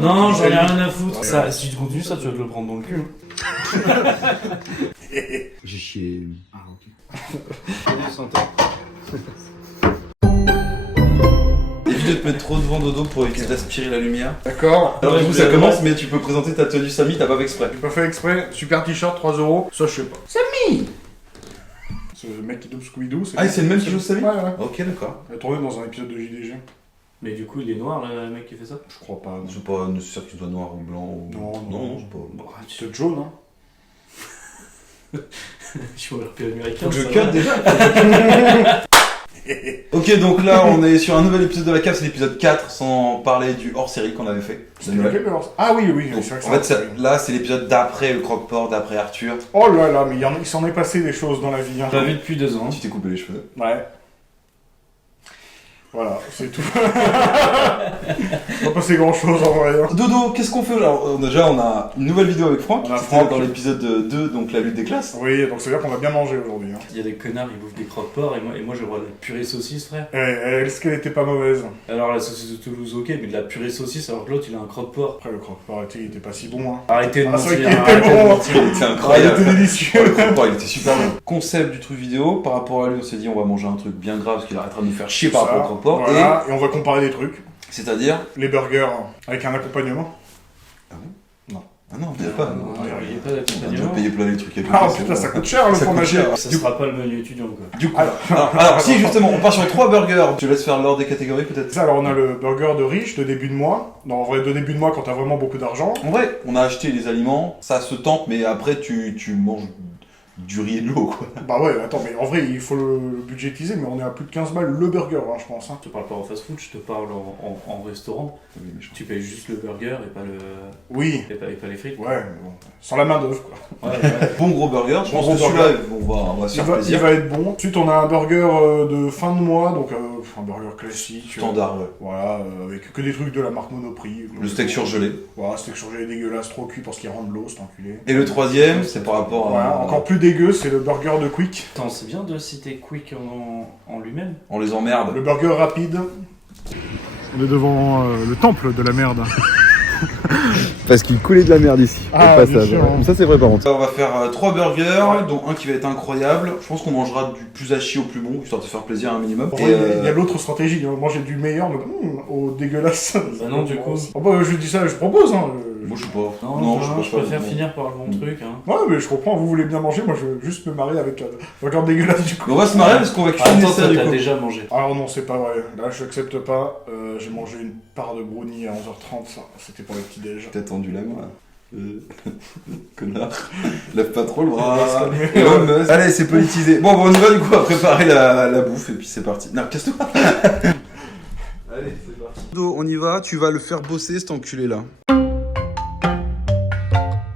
Non, j'en ai rien à foutre. Ça, si tu continues ça, tu vas te le prendre dans le cul. J'ai chié. Ah, ok. Salut, santé. Évite de te mettre trop devant Dodo pour éviter d'aspirer la lumière. D'accord. Alors du coup ça commence, mais tu peux présenter ta tenue Samy, t'as pas fait exprès. J'ai pas fait exprès. Super t-shirt, 3 €. Ça, je sais pas. Samy. C'est le mec qui double Scooby-Doo. Ah, c'est le même qui joue Samy? Ouais, ouais. Ok, d'accord. Il a trouvé dans un épisode de JDG. Mais du coup, il est noir, le mec qui fait ça? Je crois pas. Je sais pas, ne suis sûr qu'il soit noir ou blanc ou... Non, je sais pas. Bon, C'est jaune, hein. je suis au RP américain. Faut que je ça cut va. déjà. Ok, donc là on est sur un nouvel épisode de la cave, c'est l'épisode 4, sans parler du hors-série qu'on avait fait. C'était lequel, alors? Ah oui, oui, Donc, c'est vrai que en fait, là c'est l'épisode d'après le croque-port, d'après Arthur. Oh là là, mais il s'en est passé des choses dans la vie. Hein. Pas vu depuis 2 ans. Tu t'es coupé les cheveux. Ouais. Voilà, c'est tout. Pas passé grand chose en vrai. Hein. Dodo, qu'est-ce qu'on fait alors? Déjà on a une nouvelle vidéo avec Franck, On a c'était Franck. dans l'épisode 2, donc la lutte des classes. Oui, donc c'est-à-dire qu'on va bien manger aujourd'hui. Hein. Il y a des connards, ils bouffent des croque-ports et moi j'ai le droit de la purée saucisse, frère. Est-ce qu'elle était pas mauvaise? Alors la saucisse de Toulouse, ok, mais de la purée saucisse alors que l'autre il a un croque-porc. Après, le croque-part, il était pas si bon. Hein. Arrêtez de Ah, c'est vrai mentir, qu'il était arrêtez de bon. mentir. Il était Ah, il incroyable. était délicieux. Le croque-port, il était super bon. Concept du truc vidéo, par rapport à lui on s'est dit on va manger un truc bien grave parce qu'il arrêtera de nous faire chier par rapport au croque-port. Voilà, et on va comparer des trucs. C'est-à-dire... Les burgers avec un accompagnement. Ah non, il n'y a pas. Non, il y a pas On a déjà d'accompagnement. payé plein les trucs à côté, Ah c'est putain, bon. ça coûte cher le Ça coûte fromage. cher. Ça sera pas le menu étudiant quoi. Du coup, Alors, alors, si justement, on part sur les 3 burgers. Tu laisses faire l'ordre des catégories peut-être. Ça, alors on a le burger de riche de début de mois. Non, en vrai, de début de mois quand t'as vraiment beaucoup d'argent. En vrai, on a acheté les aliments, ça se tente, mais après tu manges du riz et de l'eau quoi. Bah ouais, attends, mais en vrai, il faut le budgétiser, mais on est à plus de 15 balles le burger, hein, je pense. Hein. Je te parle pas en fast food, je te parle en restaurant. Tu payes juste le burger et pas le Oui. et pas les frites. Ouais, mais bon. Sans la main d'œuvre, quoi. Ouais. Bon gros burger, je pense Bon que gros celui-là, on va se Il faire va, plaisir. être bon. Ensuite, on a un burger de fin de mois, donc un burger classique. Standard, ouais. Voilà, avec que des trucs de la marque Monoprix. Le steak surgelé. Voilà, steak surgelé dégueulasse, trop cuit parce qu'il rend de l'eau, cet enculé. Et le troisième, c'est par rapport Voilà, à... encore plus dégueu, c'est le burger de Quick. Attends, c'est bien de citer Quick en lui-même. On les emmerde. Le burger rapide. On est devant le temple de la merde. Parce qu'il coulait de la merde ici, Ah, au passage. bien sûr, hein. Ça c'est vrai par contre. On va faire 3 burgers, Ouais. dont un qui va être incroyable. Je pense qu'on mangera du plus à chier au plus bon, histoire de se faire plaisir un minimum. En Et, vrai, il y a l'autre stratégie, hein. Manger du meilleur, mais au dégueulasse. Bah non, du coup. Oh bah, je dis ça, je propose, hein. Moi je sais pas. Non, sais je pas, préfère bon. finir par le bon truc. Hein. Ouais, mais je comprends, vous voulez bien manger, moi je veux juste me marier avec la burger dégueulasse du coup. Mais on va se marrer parce qu'on va Ah, cuisiner attends, ça toi du t'as coup. déjà mangé. Alors non, c'est pas vrai. Là, je n'accepte pas. J'ai mangé une part de brownie à 11h30, ça. C'était pour le petit-déj. T'as tendu la main là. Connard. Lève pas trop le bras. On va se calmer. Elon Musk. Allez, c'est politisé. Bon, on y va du coup à préparer la bouffe et puis c'est parti. Non, casse-toi. Allez, c'est parti. On y va, tu vas le faire bosser cet enculé là.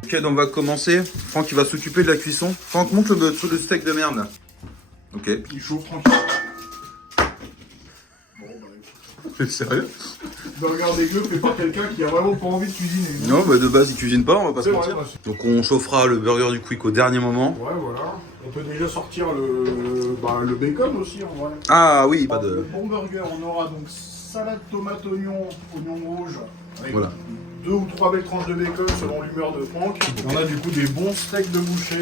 Ok, donc on va commencer. Franck il va s'occuper de la cuisson. Franck, monte le steak de merde là. Ok. Il chauffe tranquille. Bon, bah écoute. C'est sérieux? Burger dégueu fait par quelqu'un qui a vraiment pas envie de cuisiner. Non, bah de base il cuisine pas, on va pas se C'est mentir. vrai, Donc on chauffera le burger du Quick au dernier moment. Ouais, voilà. On peut déjà sortir le bacon aussi en vrai. Ah oui, pas Le de... bon burger, on aura donc salade, tomate, oignon rouge. Avec Voilà. 2 ou 3 belles tranches de bacon selon l'humeur de Franck. On a du coup des bons steaks de boucher.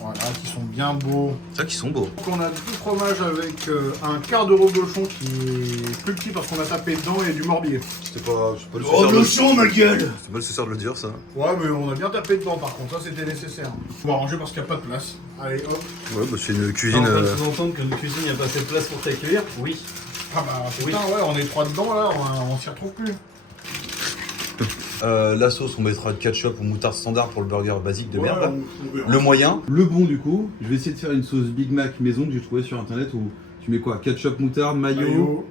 Voilà, qui sont bien beaux. C'est vrai qu'ils sont beaux. Donc on a du fromage avec un quart de reblochon qui est plus petit parce qu'on a tapé dedans et du morbier. C'était pas le Reblochon ma gueule! C'était pas nécessaire de le dire ça. Ouais mais on a bien tapé dedans par contre, ça c'était nécessaire. On va ranger parce qu'il n'y a pas de place. Allez hop. Ouais, bah c'est une cuisine... entendre que une cuisine, il n'y a pas assez de place pour t'accueillir? Oui. Ah bah putain ouais, on est 3 dedans là, on s'y retrouve plus. La sauce, on mettra de ketchup ou moutarde standard pour le burger basique de Ouais, merde. Là. on verra. Le moyen. Le bon du coup, je vais essayer de faire une sauce Big Mac maison que j'ai trouvé sur internet où tu mets quoi? Ketchup, moutarde, mayo, Mayo,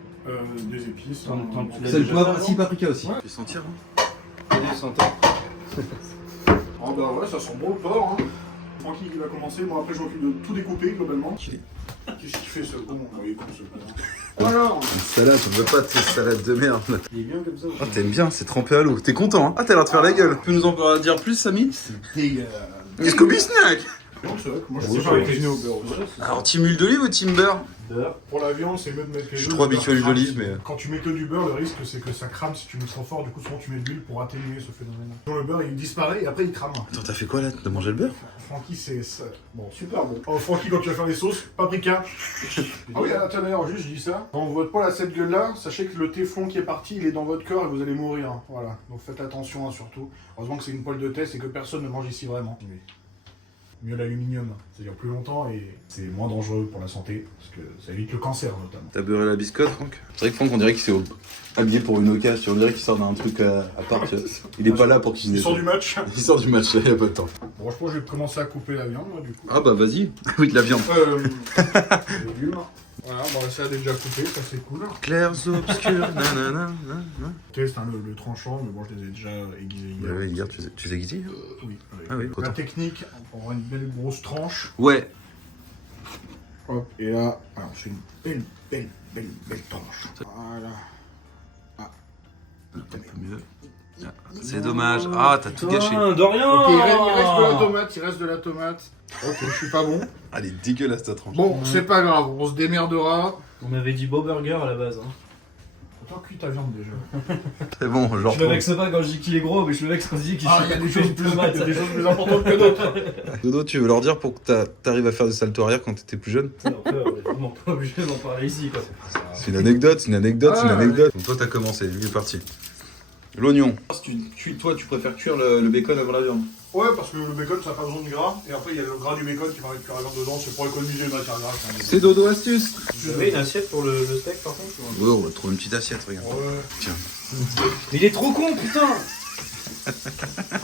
des épices. sel, poivre, si paprika aussi. Ouais. Tu peux sentir Salut, santé. Ah bah ouais, ça sent bon le porc. Hein. Francky qui va commencer, moi après je m'occupe de tout découper globalement. Qu'est-ce qu'il fait ce con? Oui, con ce con. Alors, Une salade, on veut pas de ces salades de merde. Il est bien comme ça. Ah, t'aimes bien, c'est trempé à l'eau. T'es content, hein? Ah, t'as l'air de faire la gueule. Tu peux nous en dire plus, Samy? c'est dégueulasse. Est-ce que snack? Non, c'est vrai que moi je Ouais, sais pas ouais. cuisiner au beurre aussi. Alors, team huile d'olive ou team beurre? beurre. Pour la viande, c'est mieux de mettre les Je suis deux, trop le beurre habitué à l'huile crame. d'olive, mais. Quand tu mets que du beurre, le risque c'est que ça crame si tu mets trop fort. Du coup, souvent tu mets de l'huile pour atténuer ce phénomène. Le beurre il disparaît et après il crame. Attends, t'as fait quoi là? T'as mangé le beurre? Francky, c'est ça. Bon, super bon. Oh, Francky, quand tu vas faire les sauces, paprika. Ah oui, tiens d'ailleurs, juste je dis ça. Quand on vote pas à cette gueule-là, sachez que le téflon qui est parti, il est dans votre corps et vous allez mourir. Hein. Voilà. Donc faites attention hein, surtout. Heureusement que c'est une poêle de test et que personne ne mange ici vraiment. Mais mieux l'aluminium, c'est-à-dire plus longtemps et c'est moins dangereux pour la santé parce que ça évite le cancer notamment. T'as beurré la biscotte, Franck? C'est vrai que Franck, on dirait qu'il s'est habillé pour une occasion. On dirait qu'il sort d'un truc à part. Tu vois. Il est pas là pour qu'il Il sort du match. Il sort du match, là, il a pas de temps. Bon, je pense que je vais commencer à couper la viande moi, du coup. Ah bah vas-y. Oui, de la viande. Les légumes. Voilà, bon, ça a déjà coupé, ça c'est cool. Clairs, obscurs, nanana. Test hein, le tranchant, mais bon, je les ai déjà aiguisés hier. Ouais, hier, tu sais qui dit? Oui. Ah oui, La content. technique, on aura une belle grosse tranche. Ouais. Hop, et là, alors c'est une belle tranche. Voilà. Un peu mieux. Ah, c'est dommage. Ah, t'as tout gâché. Dorian. Ok, il reste de la tomate. Ok, je suis pas bon. Elle est dégueulasse ta tranche. Bon, c'est pas grave, on se démerdera. On avait dit beau burger à la base. Hein. Autant cuit ta viande déjà. C'est bon, genre. Je me vexe pas quand je dis qu'il est gros, mais je me vexe quand je dis qu'il Ah, il y a des choses plus mat. il y a des choses plus importantes que d'autres. Dodo, tu veux leur dire pour que t'arrives à faire des saltos arrière quand t'étais plus jeune? On est vraiment pas obligé d'en parler ici. Quoi. C'est une anecdote, c'est une anecdote, c'est une Ah, anecdote. Donc toi, t'as commencé, lui est parti. L'oignon. Toi, tu préfères cuire le bacon avant la viande? Ouais, parce que le bacon ça n'a pas besoin de gras. Et après, il y a le gras du bacon qui va cuire la viande dedans. C'est pour économiser les matières grasses. Hein. C'est Dodo astuce. Vous avez une assiette pour le steak par contre ou... Ouais, on va trouver une petite assiette, regarde. Ouais. Tiens. Mais il est trop con, putain.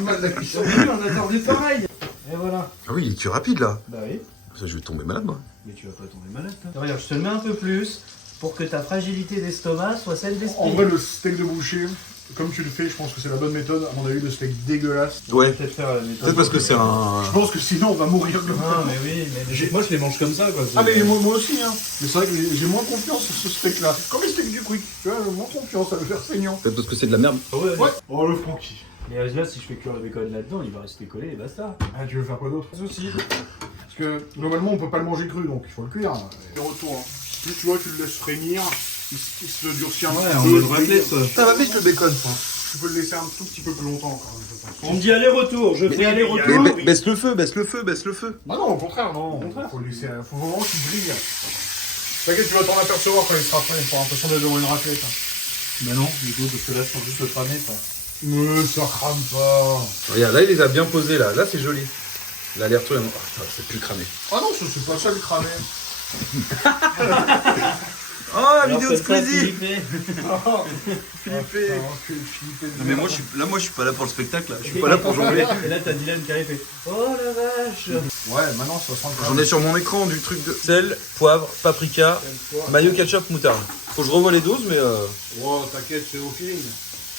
Mal de la cuisson. On attendait pareil. Et voilà. Ah oui, il est rapide là. Bah oui. Ça, je vais tomber malade, moi. Mais tu vas pas tomber malade, toi. Regarde, je te le mets un peu plus pour que ta fragilité d'estomac soit celle d'esprit. En vrai, le steak de boucher, comme tu le fais, je pense que c'est la bonne méthode. À mon avis, le steak dégueulasse. Ouais. Peut-être faire la méthode. Peut-être parce que c'est un. Je pense que sinon, on va mourir de Ah, mais oui, mais moi je les mange comme ça, quoi. Ah, mais moi aussi, hein. Mais c'est vrai que j'ai moins confiance sur ce steak-là. Comme les steaks du Quick. Tu vois, moins confiance, ça va faire saignant. Peut-être parce que c'est de la merde. Ah ouais. Ouais. Oh, le Francky. Et là, si je fais cuire le bacon là-dedans, il va rester collé et basta. Ah, tu veux faire quoi d'autre? Aussi. Parce que globalement, on peut pas le manger cru, donc il faut le cuire. Et retour, hein. Juste, tu vois, tu le laisses frémir. Il se durcit un petit peu. Ça va vite le bacon, toi. Tu peux le laisser un tout petit peu plus longtemps encore. On me dit aller-retour, je fais aller-retour. Mais baisse le feu, baisse le feu, baisse le feu. Ah non, au contraire, non. Faut le laisser. Faut vraiment qu'il brille. T'inquiète, tu vas t'en apercevoir quand il sera prêt. Il faudra l'impression d'être devant une raclette. Bah non, du coup, parce que là, je sens juste le cramer, ça. Mais ça crame pas. Regarde, là, il les a bien posés, là. Là, c'est joli. L'aller-retour, c'est plus cramé. Ah non, c'est pas ça le cramé. Oh, la Alors, vidéo de c'est ça, Squeezie. Philippe. Philippe. Philippe. Non, mais moi, je suis pas là pour le spectacle, là. Je suis pas là pour jongler. Et là, t'as Dylan qui arrive et fait oh la vache. Ouais, maintenant ça sent le J'en ai sur mon écran du truc de sel, poivre, paprika, mayo, ketchup, moutarde. Faut que je revoie les doses, mais Oh, t'inquiète, c'est au feeling.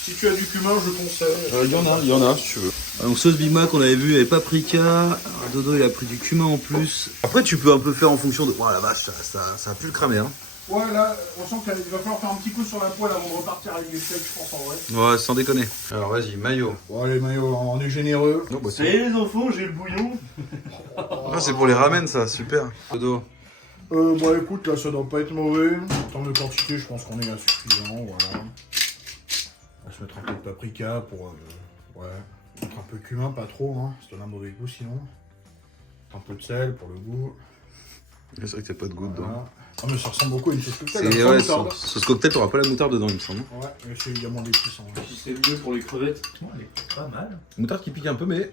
Si tu as du cumin, je conseille. il y en a, si tu veux. Donc sauce Big Mac, on avait vu, il y avait paprika. Alors, Dodo, il a pris du cumin en plus. Après, tu peux un peu faire en fonction de. Oh la vache, ça a plus le cramer, hein. Ouais, là, on sent qu'il va falloir faire un petit coup sur la poêle avant de repartir avec des steaks, je pense, en vrai. Ouais, sans déconner. Alors, vas-y, mayo. Bon, allez, maillot, on est généreux. Non, bah, Ça y est, les enfants, j'ai le bouillon. Ah, c'est pour les ramen, ça, super. Dodo. Bon, écoute, là, ça doit pas être mauvais. En termes de quantité, je pense qu'on est à suffisant, voilà. On va se mettre un peu de paprika pour, ouais, mettre un peu de cumin, pas trop, hein, ça donne un mauvais goût sinon. Un peu de sel pour le goût. C'est vrai que t'as pas de goût dedans. Voilà. Ah, mais ça ressemble beaucoup à une sauce cocktail. C'est, sans ouais, moutarde. sauce cocktail, t'auras pas la moutarde dedans, il me semble. Ouais, mais c'est évidemment des petits sang. Si c'est mieux pour les crevettes. Elle est pas mal. Moutarde qui pique un peu, mais.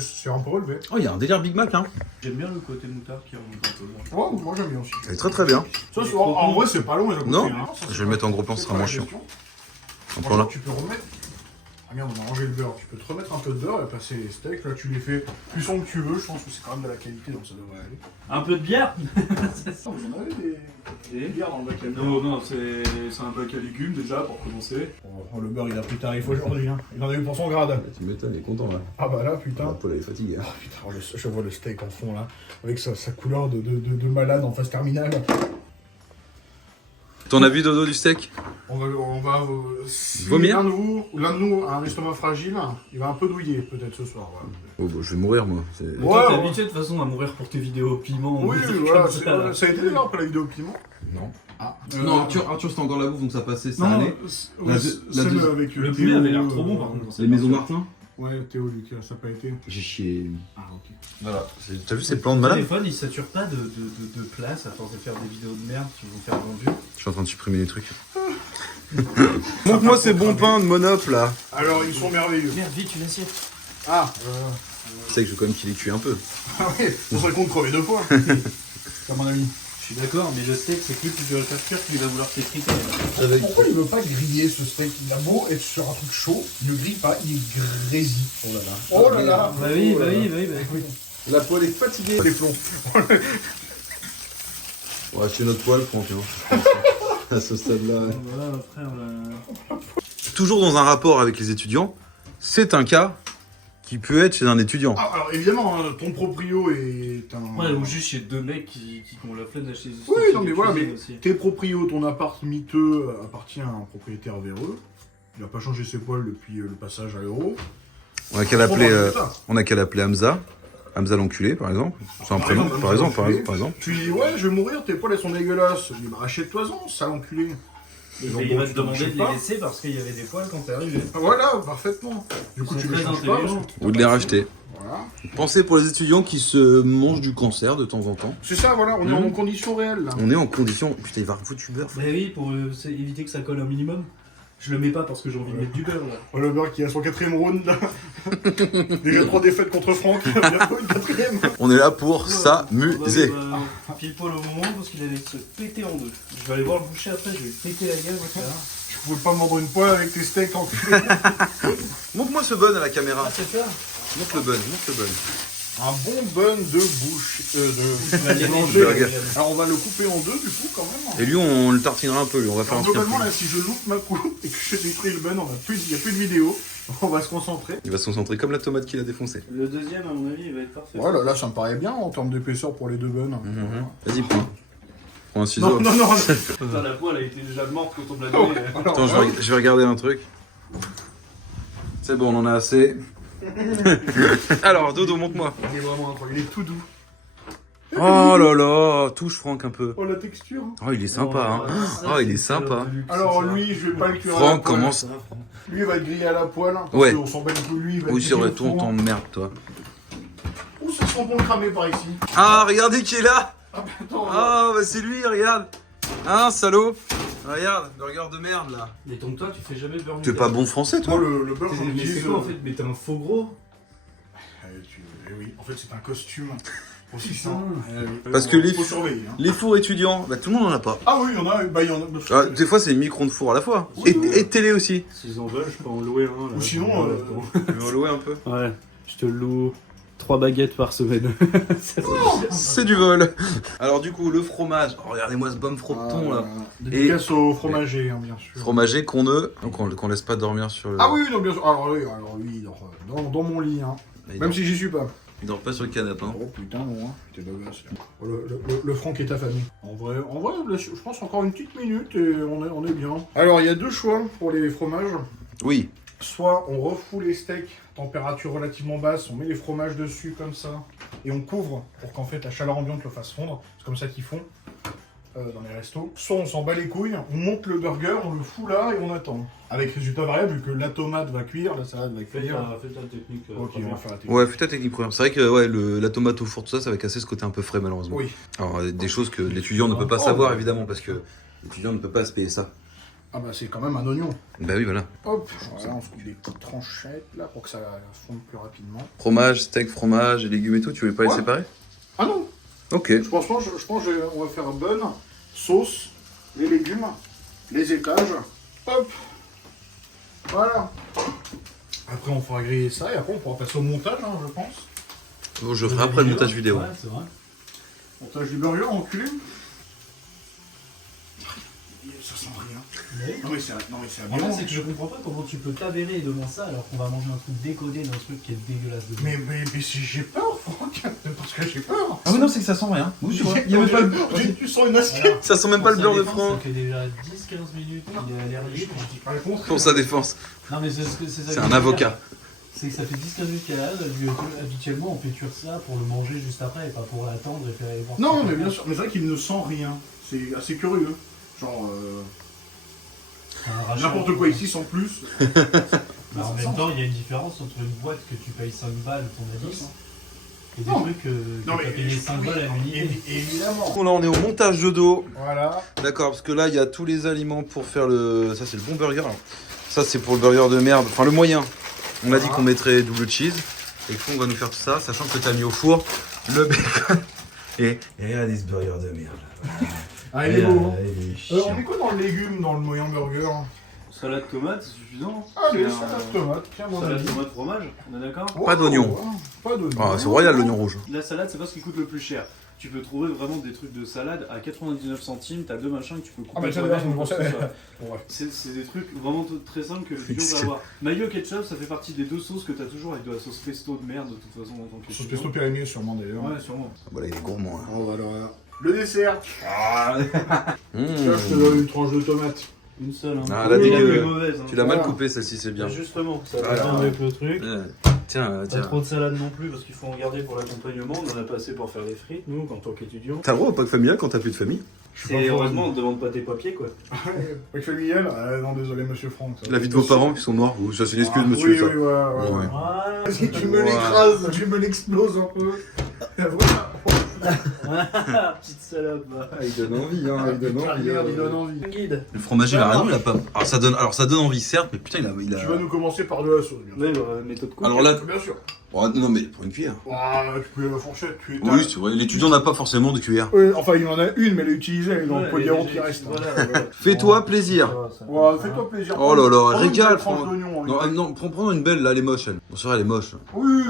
C'est un peu relevé. Oh, il y a un délire Big Mac, hein. J'aime bien le côté moutarde qui remonte un peu. Ouais, moi j'aime bien aussi. Elle est très très bien. Ça, en vrai, c'est pas long, les à côté, Non, hein. Ça, je c'est vais le mettre en gros plan, c'est ce sera pas la moins chiant. question. En Franchement, là. tu peux remettre. Ah merde, on a rangé le beurre. Tu peux te remettre un peu de beurre et passer les steaks. Là, tu les fais plus sombres que tu veux. Je pense que c'est quand même de la qualité, donc ça devrait aller. Un peu de bière. Vous en avez des bières dans le bac à bière. Non, c'est un bac à légumes déjà pour commencer. Oh, le beurre, il a pris tarif aujourd'hui. Hein. Il en a eu pour son grade. Tu m'étonnes, il est content là. Ah bah là, putain. Paul est fatigué. Oh putain, je vois le steak en fond là. Avec sa couleur de malade en phase terminale. Ton avis, Dodo, du steak? On va si Vomir? l'un de nous a un estomac fragile, il va un peu douiller peut-être ce soir. Voilà. Oh, bah, je vais mourir, moi. Mais Ouais, toi, t'es ouais. habitué de toute façon à mourir pour tes vidéos au piment. Oui, ou des trucs voilà, comme ça, là. ça a été d'ailleurs après la vidéo au piment. Non. Ah, Non, Arthur c'était encore la bouffe donc ça passait, ça non, allait. celle avec Le Théo, poulet avait l'air trop bon par contre. Les maisons Martin. Ouais, Théo, Lucas, ça n'a pas été. J'ai chié. Ah, ok. Voilà. T'as vu ces plans de Le malade? téléphone, il sature pas de place à force de faire des vidéos de merde qui vont faire vendu. Je suis en train de supprimer les trucs. Montre-moi ces bons pains de Monop là. Alors, ils sont merveilleux. Merde, vite, une assiette. Ah, Tu sais que je veux quand même qu'il les cuit un peu. ah ouais, on serait con de crever deux fois. C'est mon ami. Je suis d'accord, mais le steak, c'est plus tu dois le faire cuire qu'il va vouloir t'effriter. Pourquoi il veut pas griller ce steak? Il a beau être sur un truc chaud, il ne grille pas, il est grésille. Oh là là. Oh là là. Bah oui, bah oui, bah oui. Bah oui. La poêle est fatiguée, les plombs. On va acheter notre poêle, Franck. Hein. À ce stade-là. Ouais. Voilà, après, on va... Toujours dans un rapport avec les étudiants, c'est un cas qui peut être chez un étudiant. Ah, alors évidemment, hein, ton proprio est un... Ouais, ou juste chez deux mecs qui ont la flemme d'acheter des Oui, ustensiles non mais de voilà, cuisine mais aussi. tes proprios, ton appart miteux appartient à un propriétaire véreux. Il n'a pas changé ses poils depuis le passage à l'euro. On a qu'à l'appeler Hamza. Hamza l'enculé, par exemple. C'est un prénom, par exemple. Tu lui dis, ouais, je vais mourir, tes poils elles sont dégueulasses. Il dit, bah achète-toi-en, sale enculé. Et Donc, il bon, va tu te t'en demander achètes de les pas. laisser parce qu'il y avait des poils quand t'es arrivé. Voilà, parfaitement. Du coup, Ils tu sont les très changes pas. intelligents. parce que Ou de les racheter. Voilà. Pensez pour les étudiants qui se mangent du cancer de temps en temps. C'est ça, voilà, on est en condition réelle là. On est en condition. Putain, il va foutre du beurre. Bah oui, pour éviter que ça colle un minimum. Je le mets pas parce que j'ai envie de mettre du beurre là. Oh, le beurre qui a son 4ème round là. Déjà 3 défaites contre Franck, bientôt une 4ème. On est là pour s'amuser. Pile poil au moment parce qu'il allait se péter en deux. Je vais aller voir le boucher après, je vais lui péter la gueule. Je pouvais pas me vendre une poêle avec tes steaks enculés. Montre-moi ce bun à la caméra. Ah, c'est ça. Montre le bun. Un bon bun de bouche. De boulanger. burger. Alors on va le couper en deux du coup quand même. Et lui, on le tartinera un peu. Lui. On va faire Alors, un truc. globalement là, si je loupe ma coupe et que je détruis le bun, il n'y a plus de vidéo. On va se concentrer. Il va se concentrer comme la tomate qu'il a défoncée. Le deuxième, à mon avis, il va être parfait. Voilà, là ça me paraît bien en termes d'épaisseur pour les deux buns. Vas-y, prends. Prends un ciseau. Non. Putain, la poêle a été déjà morte quand on me l'a donné. Alors, Attends, je vais regarder un truc. C'est bon, on en a assez. Alors, Dodo, montre-moi. il est vraiment incroyable, il est tout doux. Oh là là, touche Franck un peu. Oh la texture. Oh, il est sympa, hein. Oh, il est sympa. Alors lui, je vais pas le cuire à la Franck poêle. commence. Lui, il va être grillé à la poêle. Parce Ouais. On s'en bat les couilles, lui, il va Oui, être c'est vrai, grillé toi, au on four. t'emmerde, toi. Où ça sent bon cramé par ici? Ah, regardez qui est là. Ah bah attends, Ah, bah c'est lui, regarde. Hein, salaud. Regarde, burger de merde, là. Détombe-toi, tu fais jamais de beurre. Tu es pas bon français, moi toi? le beurre, j'en Mais c'est utilise. quoi en fait? Mais t'es un faux gros. Eh oui, en fait c'est un costume. Aussi Putain. Parce que les- faut surveiller. Hein. Les fours étudiants, bah tout le monde en a pas. Ah oui, il y en a, bah il y en a. Ah, des fois, c'est micro-ondes four à la fois. Oui, oui. Et télé aussi. S'ils en veulent, je peux en louer un. Là, Ou sinon, Tu veux en louer un peu? Ouais, je te loue 3 baguettes par semaine. C'est du vol. Alors du coup, le fromage. Oh, regardez-moi ce bon froton là. Dédicace au fromager, hein, bien sûr. Fromager qu'on laisse pas dormir sur le... Ah oui, non, bien sûr. Alors oui, il dort dans mon lit, hein. Il Même dort, si j'y suis pas. il dort pas sur le canapé. Hein. Oh putain, non, hein. T'es beau gosse. Le Franck est affamé. En vrai, là, je pense encore une petite minute et on est bien. Alors, il y a deux choix pour les fromages. Oui. Soit on refoule les steaks, température relativement basse, on met les fromages dessus comme ça, et on couvre pour qu'en fait la chaleur ambiante le fasse fondre. C'est comme ça qu'ils font dans les restos. Soit on s'en bat les couilles, on monte le burger, on le fout là et on attend. Avec résultat variable, vu que la tomate va cuire, la salade va Fais cuire. ta technique. Ok, on va faire la technique. Ouais, fais ta technique première. C'est vrai que ouais, la tomate au four, tout ça, ça va casser ce côté un peu frais malheureusement. Oui. Alors des choses que l'étudiant ne peut pas Oh, savoir ouais. évidemment parce que l'étudiant ne peut pas se payer ça. Ah bah c'est quand même un oignon. Bah oui, voilà. Hop, voilà, on se coupe des petites tranchettes là pour que ça fonde plus rapidement. Fromage, steak, fromage et légumes et tout, tu veux pas les Ouais. séparer? Ah non, Ok. je pense qu'on va faire bun, sauce, les légumes, les étages. Hop, voilà. Après on fera griller ça et après on pourra passer au montage, hein, je pense. Bon, je ferai après le montage vidéo. Ouais, c'est vrai. Montage du burger enculé. Ça sent rien. Mais Non mais c'est un le problème, c'est que je comprends pas comment tu peux t'avérer devant ça alors qu'on va manger un truc décodé d'un truc qui est dégueulasse dedans. Mais si j'ai peur, Franck. Parce que j'ai peur. Ah oui, non, c'est que ça sent rien. Oui, tu vois. Il y a même pas le. Tu sens une assiette. Ça sent même pas le beurre de Ça Franck. fait déjà 10-15 minutes qu'il est à l'air libre. Pour sa défense. Non mais c'est ça. C'est que un je veux avocat. dire. C'est que ça fait 10-15 minutes qu'elle est là. Habituellement, on fait cuire ça pour le manger juste après et pas pour l'attendre et faire aller voir. Non, mais bien sûr. Mais c'est vrai qu'il ne sent rien. C'est assez curieux. Genre, n'importe quoi ici sans plus. Bah, en même temps, il y a une différence entre une boîte que tu payes 5 balles ton avis et des Non. trucs que tu as payé 5 balles à l'unité. Évidemment. Bon, là, on est au montage de dos. Voilà. D'accord, parce que là, il y a tous les aliments pour faire le. Ça, c'est le bon burger. Alors, ça, c'est pour le burger de merde. Enfin, le moyen. On a dit qu'on mettrait double cheese. Et que on va nous faire tout ça, sachant que tu as mis au four le bacon. Et regardez ce burger de merde. Ah, il est beau. Il est On chiant. met quoi dans le légume dans le moyen burger? Salade tomate, c'est suffisant. Allez, salade tomate. Tiens, mon Salade ami. tomate fromage, on est d'accord? Pas d'oignon. Pas d'oignon. Ah, c'est royal l'oignon rouge. La salade, c'est pas ce qui coûte le plus cher. Tu peux trouver vraiment des trucs de salade à 99 centimes, t'as deux machins que tu peux couper. Ah, mais ça, toi-même d'ailleurs, ou quoi que ce soit. Ouais. C'est des trucs vraiment très simples que le client va avoir. Mayo ketchup, ça fait partie des deux sauces que t'as toujours avec de la sauce pesto de merde de toute façon en tant que Sauce pesto périmée, sûrement d'ailleurs. Ouais, sûrement. Voilà, il est gourmand. Hein. Oh, voilà. Le dessert. Mmh. Tiens, je te donne une tranche de tomate. Une seule. Hein. Ah, là, Oui, dégueu. elle est mauvaise. Hein. Tu l'as mal Voilà. coupé, celle-ci, c'est bien. Bah, justement, ça Voilà. va bien avec le truc. Tiens, Pas tiens. trop de salade non plus parce qu'il faut en garder pour l'accompagnement. On en a pas assez pour faire des frites, nous, en tant qu'étudiants. T'as le droit au pack familial quand t'as plus de famille? Et heureusement, on te demande pas tes papiers, quoi. Avec familial. Non, désolé, monsieur Franck. ça. La vie de vos parents qui sont morts? Ou ça, c'est une excuse, Ah, monsieur, oui, ça. oui, ouais. Ouais. Voilà. Vas-y, tu me Ouais. l'écrases, tu me l'exploses un peu. Voilà. Petite salope. Il donne envie, hein. Regarde, il donne envie. Guide. Le fromager, il a raison, il a pas. Alors ça donne envie, certes, mais putain, il a. Tu vas nous commencer par de la sauce, bien sûr. Ouais, bah, méthode coupe. Alors là. Bien sûr. Oh, non, mais pour une cuillère. Tu peux la fourchette, tu étales. Oui, c'est vrai. L'étudiant n'a pas forcément de cuillère. Enfin, il en a une, mais elle est utilisée, elle est dans le polyron qui reste. Fais-toi plaisir. Ouais, fais-toi plaisir. Oh là là, Prends une régale, belle tranche Franck. d'oignon, Non, hein. non, prends une belle, là, elle est moche, elle. Bon, c'est vrai, elle est moche. Oui.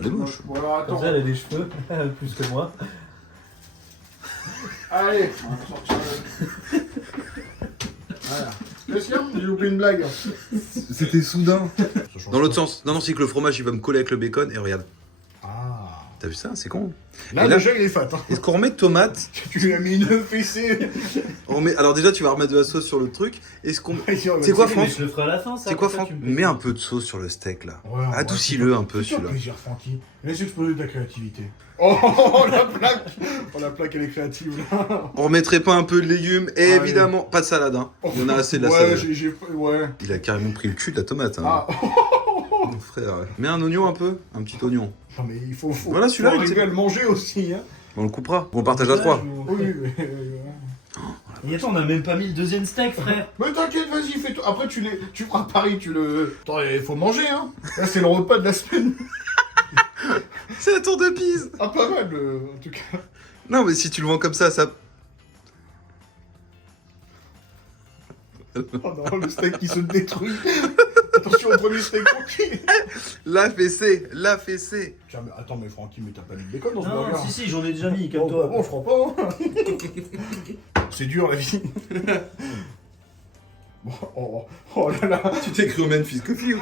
Elle est moche. Voilà, Comme attends. ça, elle a des cheveux, plus que moi. Allez, on va sortir le- Voilà. Qu'est-ce qu'il y a? J'ai loupé une blague. C'était soudain. Dans l'autre sens. Non, c'est que le fromage, il va me coller avec le bacon, et regarde. Ah. T'as vu ça? C'est con. Là, Et là- déjà, il est fat. Hein. Est-ce qu'on remet tomate? Tu lui as mis une fessée. Alors déjà, tu vas remettre de la sauce sur le truc. Est-ce qu'on. C'est quoi, Mais Franck? je le ferai à la fin, ça. C'est quoi, comme ça, Franck? tu me Mets un peu de sauce sur le steak, là. Ouais, Adoucis-le un peu, Fais-toi celui-là. plaisir, Francky. Laisse exploser ta créativité. Oh, la plaque. Oh, la plaque, elle est créative, là. On remettrait pas un peu de légumes? Et Ouais. évidemment, pas de salade, hein. Il y en a assez de la Ouais, salade. ouais. Il a carrément pris le cul de la tomate, hein. Ah. Mon frère. Mets un oignon un peu. Un petit oignon. Non, mais il faut Voilà, celui-là, faut il arriver sait- à le manger aussi, hein. On le coupera. On partage à 3. Oui, Et attends, on a même pas mis le deuxième steak, frère. mais t'inquiète, vas-y, fais-toi. Après, tu feras pareil, tu le. Attends, il faut manger, hein. Là, c'est le repas de la semaine. C'est la tour de Pise. Ah, pas mal, en tout cas. Non, mais si tu le vends comme ça. Oh non, le steak qui se détruit. Attention au premier steak conquis. La fessée. Tiens, mais attends, mais Francky, mais t'as pas mis de bacon dans ce Non, burger. si, j'en ai déjà mis, Bon, calme-toi. bon, je crois pas. Hein. C'est dur, la vie. Bon, oh là là. Tu t'es cru au Memphis Coffee ou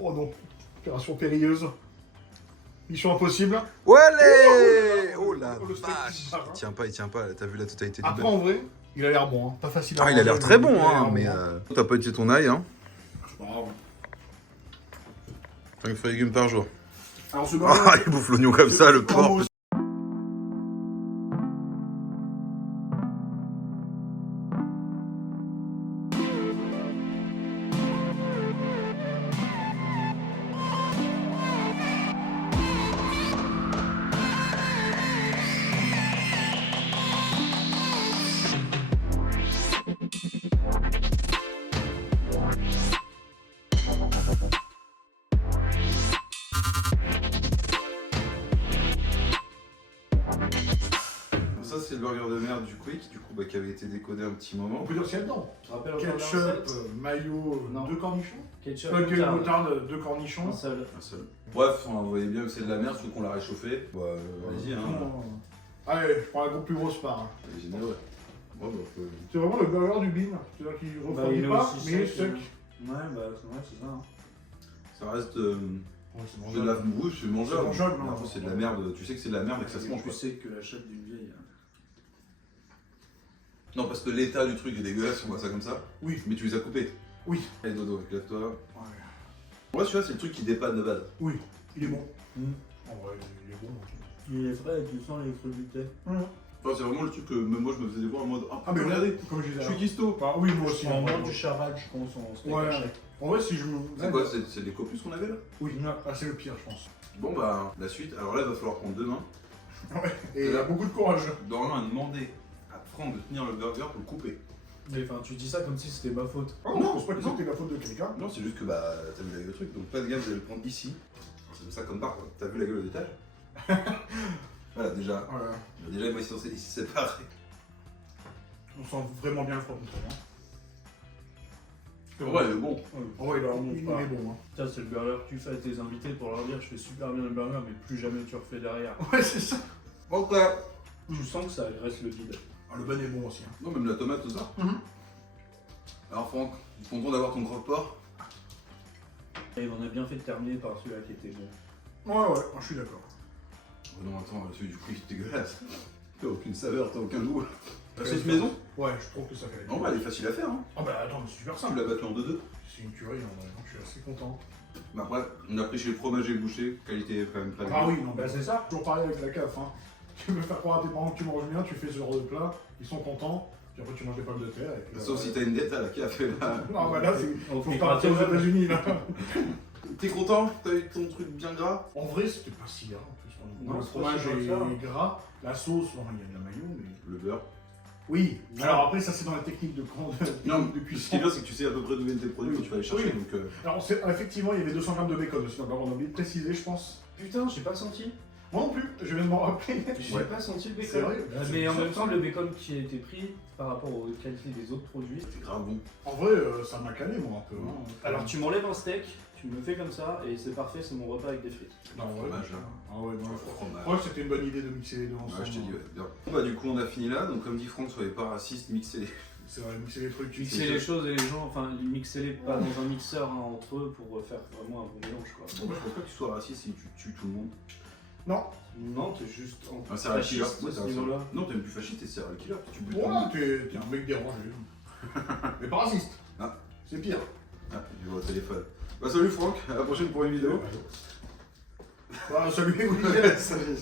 Oh non. Opération périlleuse. Mission impossible. Allez. Oh la Oh, le steak vache. qui part, hein. Il tient pas. T'as vu la totalité du Après, bœuf. en vrai, il a l'air bon, hein. Pas facile à Ah, il a l'air manger, très mais bon, il a hein. l'air Mais bon. t'as pas utilisé ton ail, hein. C'est pas grave. 5 fruits et légumes par jour. Alors, ce burger. Ah, il bouffe l'oignon comme ça, le porc. Ça, c'est le burger de merde du Quick, du coup, qui avait été décodé un petit moment. On peut dire ce qu'il y a dedans. Tu te rappelles encore de la Ketchup, recette mayo, Non. 2 cornichons. Ketchup, Moutarde, 2 cornichons. un seul. Un seul. Bref, vous voyez bien que c'est de la merde, surtout qu'on l'a réchauffé. Bah, vas-y, hein. Allez, je prends la plus grosse part. C'est généreux. Ouais, bah, C'est vraiment le burger du bin. C'est-à-dire qu'il Bah, refroidit il est pas, aussi mais il est sec, sec. Ouais, bah c'est ça. Hein. ça reste. Ouais, c'est C'est de la mangeable. oui, c'est mangeable. C'est mangeable, Mais non. après, c'est de la merde. Tu sais que c'est de la merde et que ça se mange. plus Quoi. sec que la chatte d'une vieille. Non, parce que l'état du truc est dégueulasse, on voit ça comme ça. Oui. Mais tu les as coupés. Oui. Allez, dodo, éclate-toi. Ouais. Ouais, tu vois, c'est le truc qui dépanne de base. Oui, il est bon. Mm. En vrai, il est bon. Il est frais et tu sens l'électricité. Enfin, c'est vraiment le truc que même moi je me faisais des fois en mode Ah, mais regardez, comme je disais. je suis Guisto. Bah, oui, moi aussi. En vrai. mode du charade, je pense, en steak Ouais. haché. En vrai, si je me. C'est quoi C'est des copus qu'on avait là Oui, ah, c'est le pire, je pense. Bon bah, la suite, alors là il va falloir prendre 2 mains. Et il a beaucoup de courage. Dorlin a demandé à Franck de tenir le burger pour le couper. Mais enfin, tu dis ça comme si c'était ma faute. Oh, non, je pense pas que c'était la faute de quelqu'un. Non, c'est juste que bah, t'as vu la gueule du truc, donc pas de gaffe, vous allez le prendre ici. C'est comme ça comme par, t'as vu la gueule de l'étage. Voilà, déjà, Voilà. déjà moi ici c'est séparé. On sent vraiment bien le fromage. Ouais, il est bon. En vrai, il monte est pas. bon. Hein. Ça, c'est le burger que tu fais à tes invités pour leur dire je fais super bien le burger, mais plus jamais tu refais derrière. Ouais, c'est ça. Ok. Je sens que ça agresse le vide. Ah, le ban est bon aussi. Hein. Non, même la tomate, tout ça. Mhm. Alors Franck, content d'avoir ton croque-port. Et on a bien fait de terminer par celui-là qui était bon. Ouais, je suis d'accord. Oh non, attends, celui du coup il est dégueulasse. T'as aucune saveur, t'as aucun goût. Ouais, C'est une maison. Ouais, je trouve que ça fait la En vrai, elle est facile à faire. Hein. Ah, bah attends, mais c'est super Tu simple. l'as battu en 2-2. C'est une tuerie, en vrai. Je suis assez content. Mais après, on a pris chez le fromager boucher, qualité quand même pas Ah dégueu. oui, non, Bah, c'est ça. Toujours pareil avec la CAF. Hein. Tu veux faire croire à tes parents que tu manges bien, tu fais ce genre de plat, ils sont contents, puis après tu manges des pommes de terre. Et puis, Sauf si t'as une dette à la café là. Non, bah là, c'est. On Faut fait partir aux États-Unis là. T'es content? T'as eu ton truc bien gras? En vrai, c'était pas si gras en plus. Non, Le c'est pas fromage si gras que ça. est gras, la sauce, bon, il y a de la maillot, mais. Le beurre. Oui, alors après, ça c'est dans la technique de Non, de ce qui est cuisson. bien, c'est que tu sais à peu près d'où viennent tes produits Oui. quand tu vas les chercher. Oui. Donc, Alors, effectivement, il y avait 200 grammes de bacon aussi, donc on a oublié de préciser, je pense. Putain, j'ai pas senti. Moi non plus, je viens de m'en rappeler. J'ai Ouais. pas senti le bacon. C'est vrai. Mais en même temps, le bacon qui a été pris par rapport aux qualités des autres produits. c'est grave bon. En vrai, ça m'a calé, moi, un peu. Hein. Alors, tu m'enlèves un steak, tu me le fais comme ça, et c'est parfait, c'est mon repas avec des frites. Non, en vrai, fromage, là. Ah ouais, non, Fromage. je crois que c'était une bonne idée de mixer les deux ensemble. Ouais, je t'ai dit, ouais, bien. Bon, bah, du coup, on a fini là. Donc, comme dit Franck, soyez pas raciste, mixez les. C'est vrai, mixer les trucs. Mixer les choses et les gens, enfin, mixez-les pas dans un mixeur hein, entre eux pour faire vraiment un bon mélange quoi. Bon, bah, je pense pas que tu sois raciste si tu tues tout le monde. Non. Non, t'es juste en Un serial killer. fasciste Ouais, à c'est ce un niveau-là. Non, t'es même plus fasciste, t'es serial killer. Tu butes tout le Ouais, monde. t'es un mec dérangé. Mais pas raciste. Ah. C'est pire. Ah, je vois au téléphone. Bah, salut Franck, à la prochaine pour une vidéo. Bah, salut, oui. Salut.